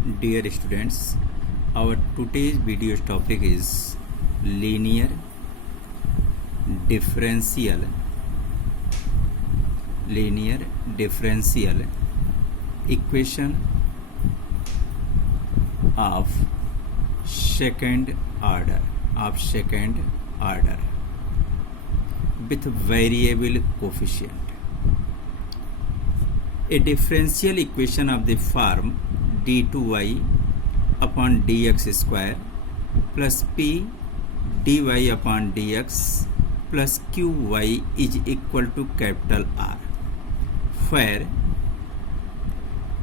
Dear students, our today's video topic is linear differential equation of second order with variable coefficient. A differential equation of the form d2y upon dx square plus p dy upon dx plus qy is equal to capital R, where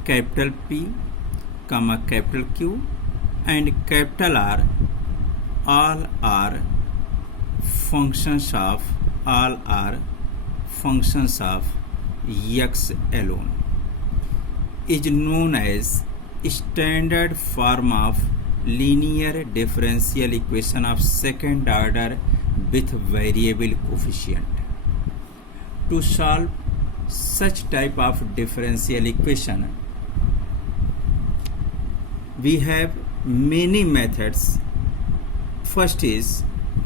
capital P, capital Q and capital R all are functions of x alone, is known as standard form of linear differential equation of second order with variable coefficient. To solve such type of differential equation, we have many methods. First is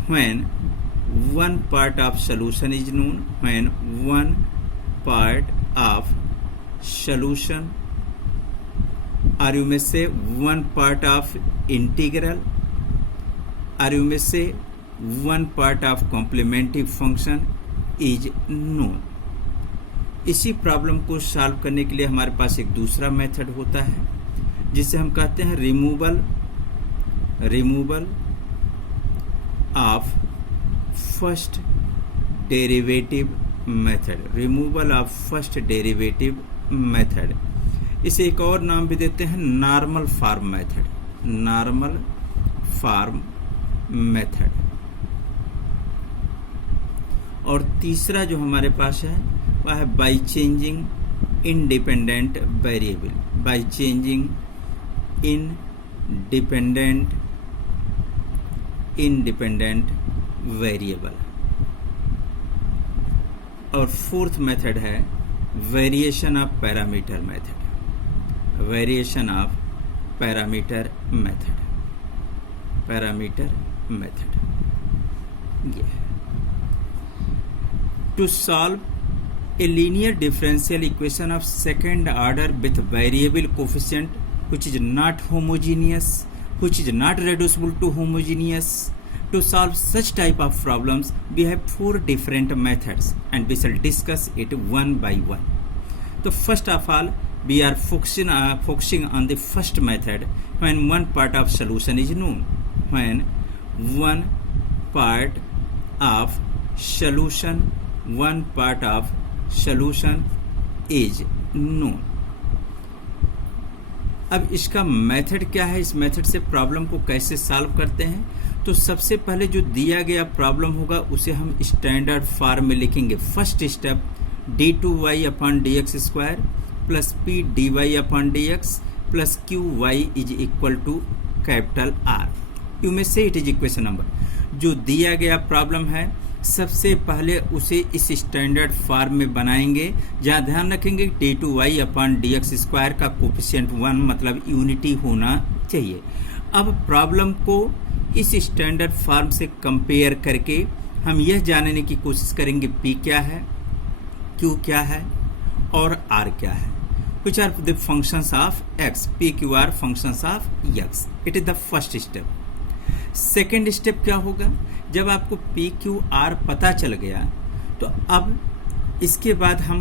when one part of solution is known, when one part of solution, or you may say one part of integral, or you may say one part of complementary function is known. इसी problem को solve करने के लिए हमारे पास एक दूसरा method होता है जिसे हम कहते हैं removal of first derivative method. इसे एक और नाम भी देते हैं नॉर्मल फॉर्म मेथड। और तीसरा जो हमारे पास है वह है बाय चेंजिंग इंडिपेंडेंट वेरिएबल। और फोर्थ मेथड है वेरिएशन ऑफ पैरामीटर मेथड। ये to solve a linear differential equation of second order with variable coefficient which is not homogeneous, which is not reducible to homogeneous. To solve such type of problems, we have four different methods and we shall discuss it one by one. So first of all, we are focusing on the first method when one part of solution is known. When one part of solution is known. अब इसका method क्या है, इस method से problem को कैसे solve करते हैं? तो सबसे पहले जो दिया गया प्रॉब्लम होगा उसे हम स्टैंडर्ड फॉर्म में लिखेंगे। First step d2y upon dx square plus p dy upon dx plus qy is equal to capital R। You may say it is equation number. जो दिया गया प्रॉब्लम है सबसे पहले उसे इस स्टैंडर्ड फॉर्म में बनाएंगे, जहाँ ध्यान रखेंगे d2y अपॉन dx स्क्वायर का कोफिशिएंट 1 मतलब यूनिटी होना चाहिए। अब प्रॉब्लम को इस स्टैंडर्ड फॉर्म से कंपेयर करके हम यह जानने की कोशिश करेंगे p क्या है, q क्या है और r क्या है, which are the functions of x, p q r functions of x. It is the first step. Second step क्या होगा? जब आपको पी क्यू आर पता चल गया तो अब इसके बाद हम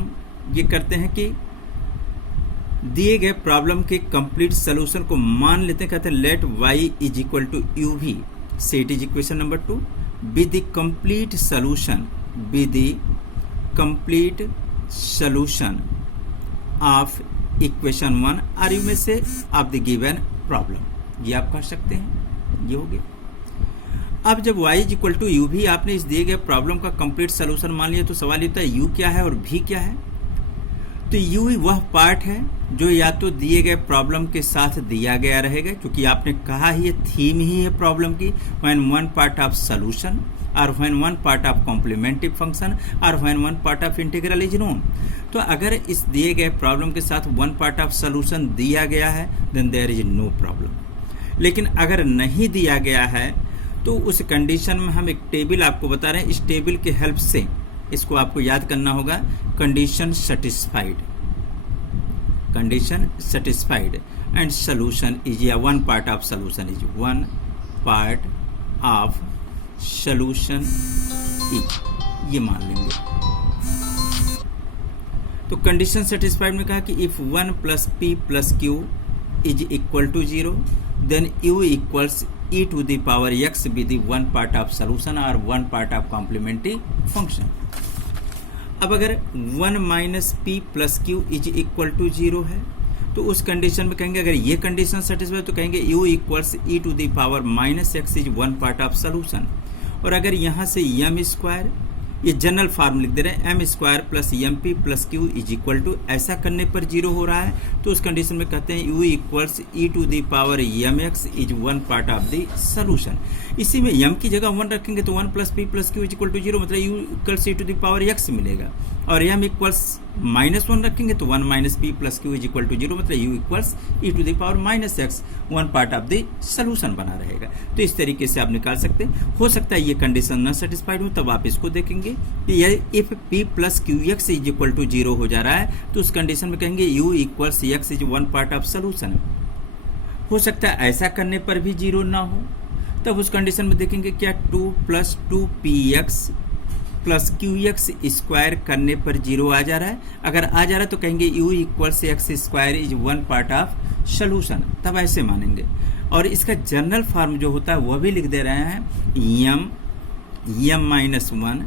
ये करते हैं कि दिए गए प्रॉब्लम के कंप्लीट सोल्यूशन को मान लेते हैं, कहते हैं let y is equal to u v, say it is equation number 2 with the complete solution of equation 1 are u में से ऑफ द गिवन प्रॉब्लम। ये आप कर सकते हैं, ये हो गया। अब जब y is equal to u भी आपने इस दिए गए प्रॉब्लम का कंप्लीट सोल्यूशन मान लिया तो सवाल ये होता है u क्या है और v क्या है। तो u वह पार्ट है जो या तो दिए गए प्रॉब्लम के साथ दिया गया रहेगा, क्योंकि आपने कहा ही थीम ही है प्रॉब्लम की, when one part of solution और when one part of complementary function और when one part of integral is known. तो अगर इस दिए गए प्रॉब्लम के साथ वन पार्ट ऑफ सोल्यूशन दिया गया है then there is no problem. लेकिन अगर नहीं दिया गया है तो उस कंडीशन में हम एक टेबल आपको बता रहे हैं, इस टेबल के हेल्प से इसको आपको याद करना होगा। Condition satisfied, condition satisfied and solution is या one part of solution is one part of solution is, ये मान लेंगे। तो कंडीशन सेटिस्फाइड में कहा कि if 1 plus p plus q is equal to 0 then u equals e to the power x be the one part of solution or one part of complementary function। अब अगर 1 minus p plus q is equal to 0 है तो उस condition में कहेंगे, अगर ये condition satisfy तो कहेंगे u equals e to the power minus x is one part of solution. और अगर यहाँ से m स्क्वायर, ये जनरल फॉर्म लिख दे रहे हैं, m square plus m p plus q is equal to, ऐसा करने पर 0 हो रहा है तो उस कंडीशन में कहते हैं u equals e to the power m x is one part of the solution. इसी में m की जगह 1 रखेंगे तो 1 plus p plus q is equal to 0, मतलब u equals e to the power x मिलेगा। और m इक्वल्स -1 रखेंगे तो 1 minus p plus q is equal to 0, मतलब u equals e to the power minus x one part of the solution बना रहेगा। तो इस तरीके से आप निकाल सकते हैं। हो सकता है ये कंडीशन ना सेटिस्फाइड हो, तब आप इसको देखेंगे कि if p plus q x is equal to 0 हो जा रहा है तो उस कंडीशन में कहेंगे u equals x is one part of solution. हो सकता है ऐसा करने पर भी 0 ना हो, तब उस कंडीशन में देखेंगे क्या 2 plus 2px plus q x square करने पर 0 आ जा रहा है। अगर आ जा रहा है तो कहेंगे u equals x square is one part of solution, तब ऐसे मानेंगे। और इसका जनरल फॉर्म जो होता है वह भी लिख दे रहे हैं, m minus 1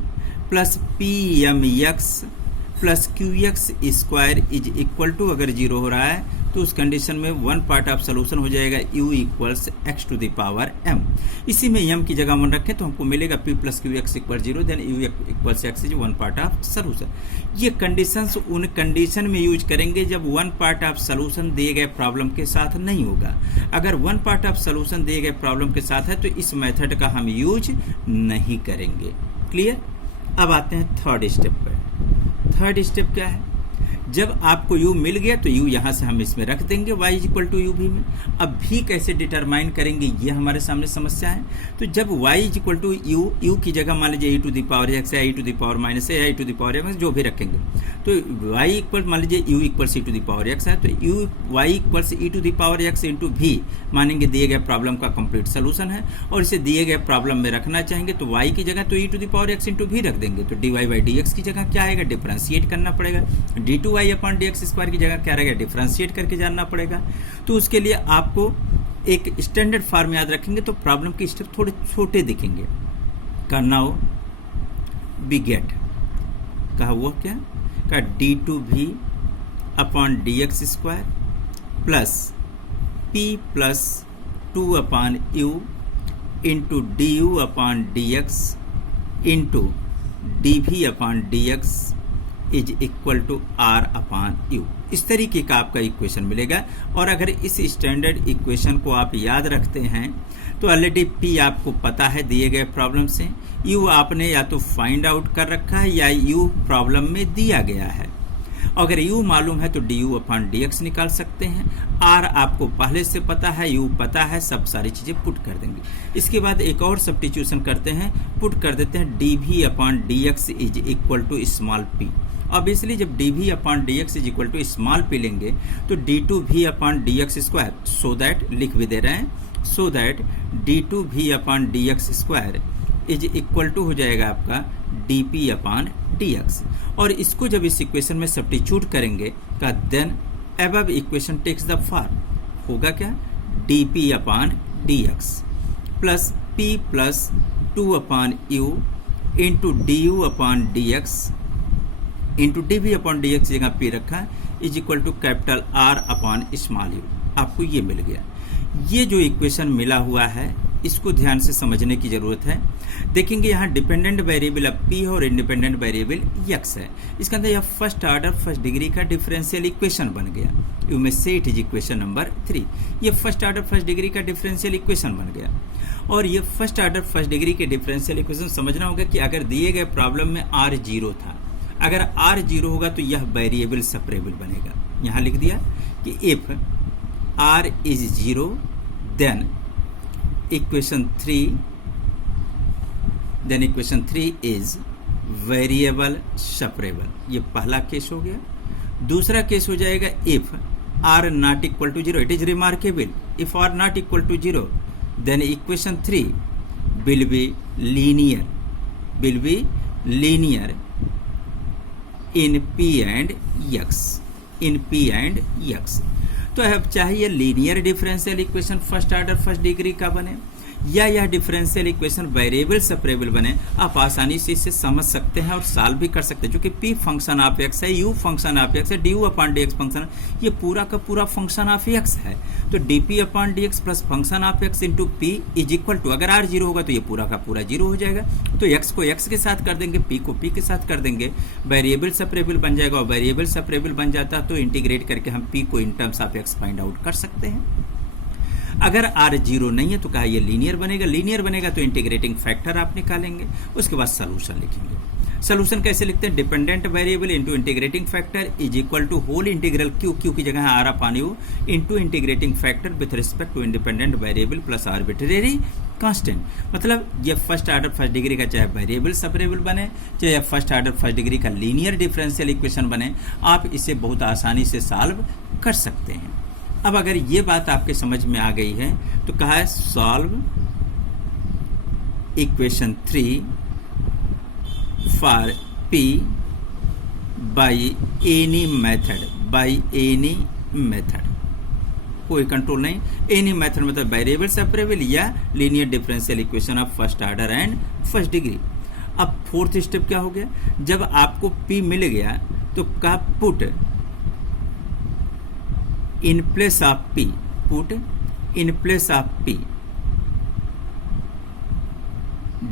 plus p m x plus q x square is equal to, अगर 0 हो रहा है तो उस कंडीशन में वन पार्ट ऑफ सोल्यूशन हो जाएगा u equals x to the power m। इसी में m की जगह 1 रखें तो हमको मिलेगा p plus q x equal 0 then u equals x is one part of solution. ये कंडीशंस उन कंडीशन में यूज करेंगे जब वन पार्ट ऑफ सोल्यूशन दिए गए प्रॉब्लम के साथ नहीं होगा। अगर वन पार्ट ऑफ सोल्यूशन दिए गए प्रॉब्लम के साथ है तो इस मेथड का हम यूज नहीं करेंगे। क्लियर। अब आते हैं थर्ड स्टेप पर। थर्ड स्टेप क्या है, जब आपको u मिल गया तो u यहाँ से हम इसमें रख देंगे y is equal to u भी में। अब भी कैसे डिटरमाइन करेंगे ये हमारे सामने समस्या है। तो जब y is equal to u की जगह मान लीजिए e to the power x है, e to the power minus है, e to the power x जो भी रखेंगे, तो y इक्वल मान लीजिए u equals e to the power x है तो y equals e to the power x into v मानेंगे दिए गए प्रॉब्लम का कंप्लीट सोल्यूशन है। और इसे दिए गए प्रॉब्लम में रखना चाहेंगे तो y की जगह तो e to the power x into v रख देंगे, तो dy बाई dx की जगह क्या आएगा, डिफरेंशिएट करना पड़ेगा। d2y अपॉन dx स्क्वायर की जगह क्या रहेगा, डिफरेंशिएट करके जानना पड़ेगा। तो उसके लिए आपको एक स्टैंडर्ड फॉर्म याद रखेंगे तो प्रॉब्लम के स्टेप थोड़े छोटे दिखेंगे। करना हो बी गेट कहा वो क्या का d2v upon dx square plus p plus 2 upon u into du upon dx into dv upon dx is equal to r upon u. इस तरीके का आपका इक्वेशन मिलेगा। और अगर इस स्टैंडर्ड इक्वेशन को आप याद रखते हैं तो ऑलरेडी p आपको पता है दिए गए प्रॉब्लम से, u आपने या तो फाइंड आउट कर रखा है या u प्रॉब्लम में दिया गया है। अगर u मालूम है तो du अपॉन dx निकाल सकते हैं, r आपको पहले से पता है, u पता है, सब सारी चीजें पुट कर देंगे। इसके बाद एक और सब्स्टिट्यूशन करते हैं, पुट कर देते हैं dv upon dx is equal to small p। अब इसलिए जब dv upon dx is equal to small p लेंगे तो d2v upon dx square, so that लिख भी दे रहे हैं, so that d2v upon dx square is equal to हो जाएगा आपका dp अपॉन dx। और इसको जब इस इक्वेशन में सब्स्टिट्यूट करेंगे का then above equation takes the form होगा क्या, dp upon dx plus p plus 2 upon u into du upon dx into dv upon dx जगह p रखा है is equal to capital R upon small u। आपको ये मिल गया। ये जो इक्वेशन मिला हुआ है इसको ध्यान से समझने की जरूरत है। देखेंगे यहाँ डिपेंडेंट वेरिएबल अब p और इंडिपेंडेंट वेरिएबल x है। इसके अंदर यह फर्स्ट ऑर्डर फर्स्ट डिग्री का डिफरेंशियल इक्वेशन बन गया। यू में से इट इज इक्वेशन नंबर 3। ये फर्स्ट ऑर्डर फर्स्ट डिग्री का डिफरेंशियल इक्वेशन बन गया। और ये फर्स्ट ऑर्डर फर्स्ट डिग्री के डिफरेंशियल इक्वेशन समझना होगा कि अगर दिए गए प्रॉब्लम में r 0 था, अगर r 0 होगा तो यह वेरिएबल सेपरेबल बनेगा। यहाँ लिख दिया कि if r is 0 then equation 3 is variable separable. ये पहला केस हो गया। दूसरा केस हो जाएगा if r not equal to 0। It is remarkable, if r not equal to 0 then equation 3 will be linear in p and x। तो अब चाहिए linear differential equation first order first degree का बने या यह डिफरेंशियल इक्वेशन वेरिएबल सेपरेबल बने, आप आसानी से इसे समझ सकते हैं और सॉल्व भी कर सकते हैं। जो कि p फंक्शन ऑफ x है, u फंक्शन ऑफ x है, du अपॉन dx फंक्शन, ये पूरा का पूरा फंक्शन ऑफ x है। तो dp upon dx plus function of x into p is equal to, अगर r 0 होगा तो ये पूरा का पूरा 0 हो जाएगा। तो x को x के साथ कर देंगे, p को p के साथ कर देंगे, वेरिएबल सेपरेबल बन जाएगा। और वेरिएबल सेपरेबल बन जाता है तो इंटीग्रेट करके हम p को इन terms of x find out कर सकते हैं। अगर r 0 नहीं है तो कहा ये लीनियर बनेगा। लीनियर बनेगा तो इंटीग्रेटिंग फैक्टर आप निकालेंगे, उसके बाद सॉल्यूशन लिखेंगे। सॉल्यूशन कैसे लिखते हैं? Dependent variable into integrating factor is equal to whole integral q की जगह r upon u into integrating factor with respect to independent variable plus arbitrary constant. मतलब ये फर्स्ट ऑर्डर फर्स्ट डिग्री का चाहे वेरिएबल सेपरेबल बने, चाहे first order first degree का linear differential equation बने, आप इसे बहुत आसानी से सॉल्व कर सकते हैं। अब अगर ये बात आपके समझ में आ गई है तो कहा है solve equation 3 for p by any method, कोई कंट्रोल नहीं। एनी मेथड मतलब वेरिएबल सेपरेबल या linear differential equation of first order and first degree. अब फोर्थ स्टेप क्या हो गया? जब आपको p मिल गया तो कहा put in place of p, put in place of p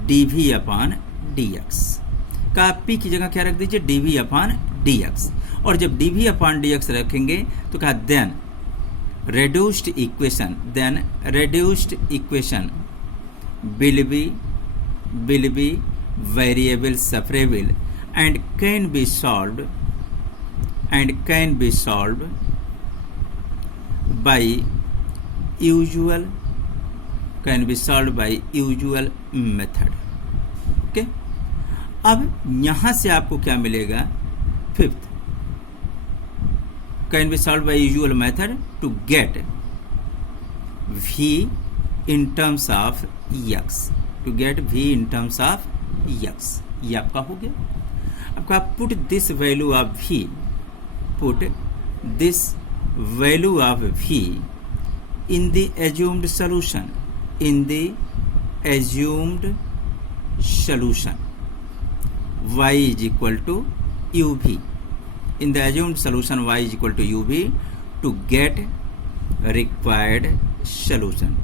dv upon dx का p की जगह क्या रख दीजिए? dv upon dx। और जब dv upon dx रखेंगे तो कहा then reduced equation will be variable separable and can be solved by usual method। Okay, अब यहां से आपको क्या मिलेगा? Fifth, can be solve by usual method to get v in terms of x, ये आपका हो गया। आपका put this value of v, put this value of v in the assumed solution, y is equal to uv, in the assumed solution y is equal to uv to get required solution,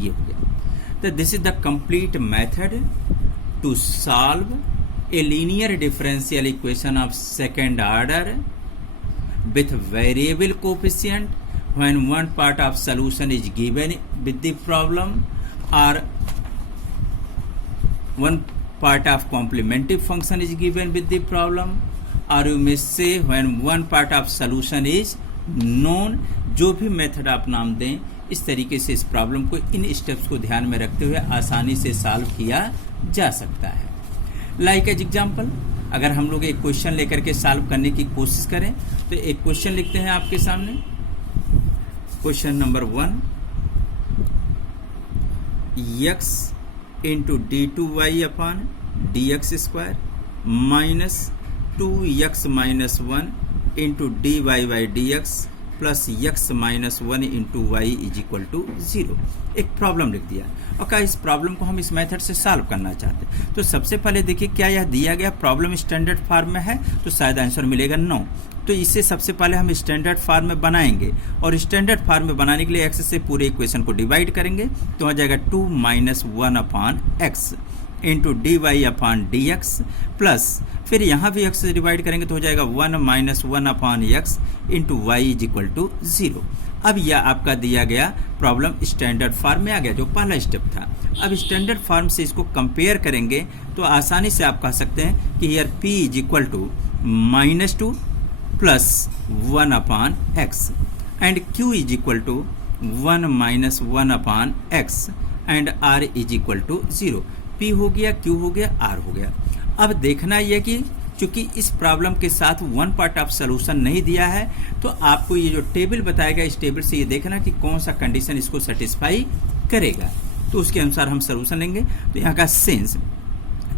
ये हो गया। तो this is the complete method to solve a linear differential equation of second order with variable coefficient when one part of solution is given with the problem or one part of complementary function is given with the problem, or you may say when one part of solution is known। जो भी method आप नाम दें, इस तरीके से इस problem को इन स्टेप्स को ध्यान में रखते हुए आसानी से सॉल्व किया जा सकता है। लाइक एज एग्जाम्पल, अगर हम लोग एक क्वेश्चन लेकर के सॉल्व करने की कोशिश करें तो एक क्वेश्चन लिखते हैं आपके सामने। Question number 1, x into d2y upon dx square minus 2x minus 1 into dy by dx plus x minus 1 into y is equal to 0। एक प्रॉब्लम लिख दिया और क्या इस प्रॉब्लम को हम इस मेथड से सॉल्व करना चाहते हैं। तो सबसे पहले देखिए क्या यह दिया गया प्रॉब्लम स्टैंडर्ड फॉर्म में है, तो शायद आंसर मिलेगा नो। तो इसे सबसे पहले हम स्टैंडर्ड फॉर्म में बनाएंगे और स्टैंडर्ड फॉर्म में बनाने के लिए एक्स से पूरे इक्वेशन को डिवाइड करेंगे तो आ जाएगा 2 minus 1 upon x into d y upon d x plus फिर यहाँ भी एक्स से डिवाइड करेंगे तो हो जाएगा 1 minus 1 upon x into y is equal to 0। अब यह आपका दिया गया प्रॉब्लम स्टैंडर्ड फॉर्म में आ गया, जो पहला स्टेप था। अब स्टैंडर्ड फॉर्म से इसको कंपेयर करेंगे तो आसानी से आप कह सकते हैं कि here p is equal to -2 plus 1 upon x and q is equal to 1 minus 1 upon x and r is equal to 0। p हो गया, q हो गया, r हो गया। अब देखना यह कि चूंकि इस प्रॉब्लम के साथ वन पार्ट ऑफ सोल्यूशन नहीं दिया है, तो आपको ये जो टेबल बताएगा, इस टेबल से ये देखना कि कौन सा कंडीशन इसको सेटिस्फाई करेगा, तो उसके अनुसार हम सोल्यूशन लेंगे। तो यहाँ का सेंस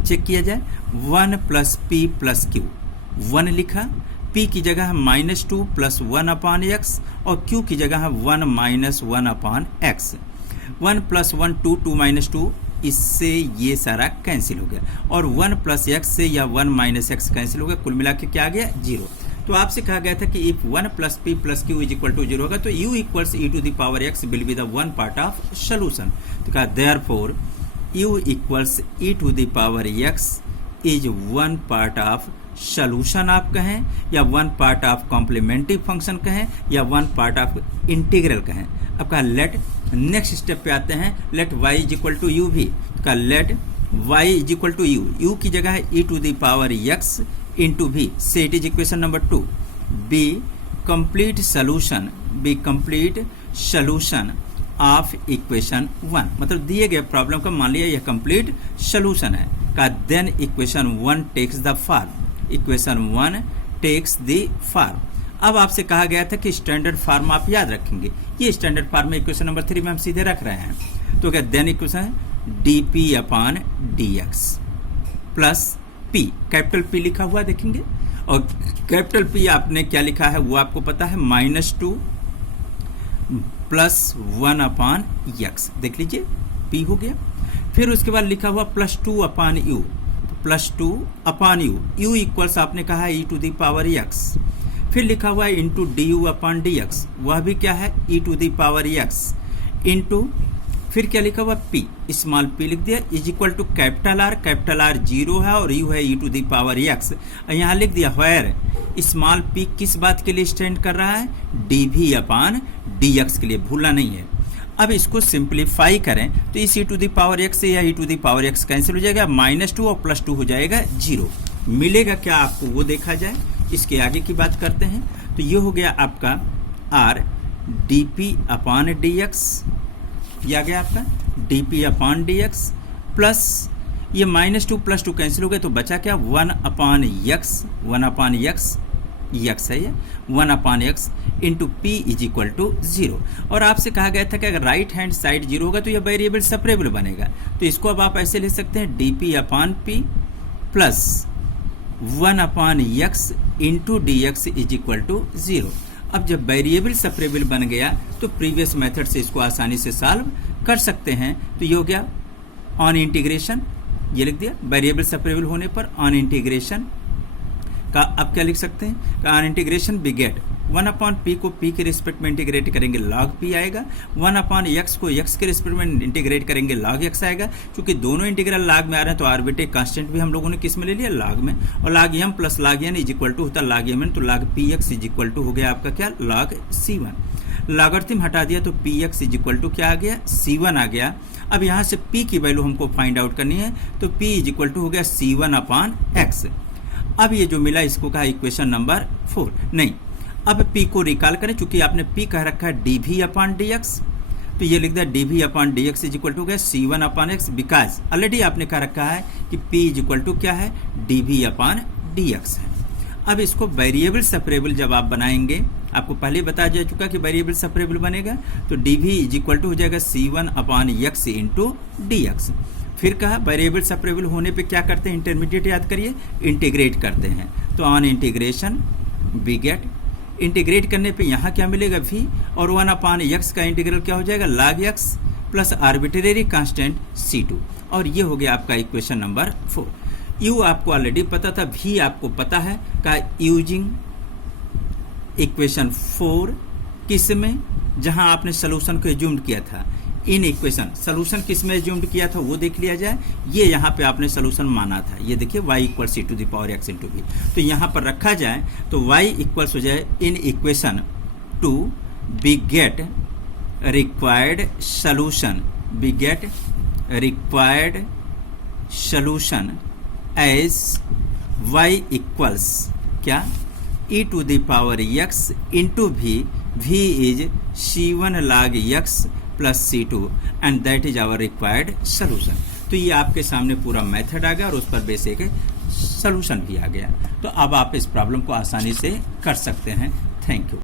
चेक किया जाए, 1 प्लस पी प्लस क्यू, 1 लिखा, p की जगह है -2 प्लस 1 अपान एक्स और q की जगह है 1 minus 1 upon x. 1 plus 1 2, 2 minus 2, इससे ये सारा कैंसिल हो गया और 1 प्लस एक्स से या 1 माइनस एक्स कैंसिल हो गया, कुल मिला के क्या आ गया 0। तो आपसे कहा गया था कि if 1 plus p plus q is equal to 0 होगा तो u equals e to the power x will be the one part of solution. तो कहा therefore u equals e to the power x is one part of solution आप कहें, या one part of complementary function कहें, या one part of integral कहें। अब कहा लेट नेक्स्ट स्टेप पे आते हैं, let y is equal to u v, का let y is equal to u की जगह है e to the power x into v, से it is equation number 2। Be complete solution of equation 1, मतलब दिए गए प्रॉब्लम का मान लिया यह कंप्लीट सोल्यूशन है, का then equation 1 takes the form, equation 1 takes the form. अब आपसे कहा गया था कि स्टैंडर्ड फॉर्म आप याद रखेंगे, ये स्टैंडर्ड फॉर्म में इक्वेशन नंबर 3 में हम सीधे रख रहे हैं। तो क्या देन इक्वेशन है dp अपान dx plus p, capital P लिखा हुआ देखेंगे, और कैपिटल P आपने क्या लिखा है वो आपको पता है, -2 प्लस 1 अपान x, देख लीजिए p हो गया। फिर उसके बाद लिखा हुआ +2 upon u, +2 upon u equals आपने कहा है e to the power x। फिर लिखा हुआ है इंटू du अपान dx, वह भी क्या है e to the power x into, फिर क्या लिखा हुआ p, स्मॉल p लिख दिया, is equal to capital R 0 है और u है e to the power x। यहाँ लिख दिया वेयर स्मॉल p किस बात के लिए स्टैंड कर रहा है, dv अपान dx के लिए, भूलना नहीं है। अब इसको सिंप्लीफाई करें तो इस e to the power x से या e to the power x cancel हो जाएगा, -2 और +2 हो जाएगा 0। मिलेगा क्या आपको वो देखा जाए, इसके आगे की बात करते हैं। तो ये हो गया आपका r dp अपान dx, ये आ गया आपका dp अपान dx प्लस ये -2 +2 कैंसिल हो गया, तो बचा क्या 1 अपान x है ये 1 upon x into p is equal to 0। और आपसे कहा गया था कि अगर राइट हैंड साइड 0 होगा तो यह वेरिएबल सेपरेबल बनेगा, तो इसको अब आप ऐसे ले सकते हैं dp upon p plus 1 upon x into dx is equal to 0। अब जब वेरिएबल सेपरेबल बन गया तो प्रीवियस मेथड से इसको आसानी से सॉल्व कर सकते हैं। तो ये हो गया ऑन इंटीग्रेशन, ये लिख दिया वेरिएबल सेपरेबल होने पर ऑन इंटीग्रेशन का, अब क्या लिख सकते हैं, ऑन इंटीग्रेशन बिगेट 1 अपान p को p के रिस्पेक्ट में इंटीग्रेट करेंगे log p आएगा, 1 अपान x को x के रिस्पेक्ट में इंटीग्रेट करेंगे log x आएगा। क्योंकि दोनों इंटीग्रल log में आ रहे हैं तो आर्बिट्रेरी कांस्टेंट भी हम लोगों ने किस में ले लिया, log में, और log m plus log n is equal to होता है log m, तो log px is equal to हो गया आपका क्या log c1। लॉगरिथम हटा दिया तो px इज इक्वल टू क्या आ गया, c1 आ गया। अब यहाँ से p की वैल्यू हमको फाइंड आउट करनी है, तो p इज इक्वल टू हो गया c1 अपान x। अब ये जो मिला इसको कहा इक्वेशन नंबर 4। नहीं, अब p को रिकॉल करें, चूंकि आपने p कह रखा है dv अपान dx, तो ये लिख दिया dv upon dx is equal to गया c1 upon x, because already आपने कह रखा है कि p इज इक्वल टू क्या है, dv अपान dx है। अब इसको वेरिएबल सेपरेबल जब आप बनाएंगे, आपको पहले बताया जा चुका कि वेरिएबल सेपरेबल बनेगा, तो dv इज इक्वल टू हो जाएगा c1 अपान x इंटू dx। फिर कहा वेरिएबल सेपरेबल होने पे क्या करते हैं, इंटरमीडिएट याद करिए, इंटीग्रेट करते हैं। तो ऑन इंटीग्रेशन बिगेट, इंटीग्रेट करने पे यहाँ क्या मिलेगा v, और 1 अपान x का इंटीग्रल क्या हो जाएगा log x plus arbitrary constant c2, और ये हो गया आपका इक्वेशन नंबर 4। u आपको ऑलरेडी पता था, v आपको पता है, का यूजिंग इक्वेशन 4 किस में, जहां आपने सोल्यूशन को एज्यूम्ड किया था, इन इक्वेशन सोल्यूशन किस में एज्यूम्ड किया था वो देख लिया जाए। ये यहाँ पे आपने सोल्यूशन माना था, ये देखिए y equals e to the power x into v, तो यहाँ पर रखा जाए तो y इक्वल्स हो जाए in equation 2 we get required solution as y equals क्या e to the power x into v is c1 log x plus c2 and that is our required solution। तो ये आपके सामने पूरा मेथड आ गया और उस पर बेसिक सॉल्यूशन भी आ गया। तो अब आप इस प्रॉब्लम को आसानी से कर सकते हैं। Thank you.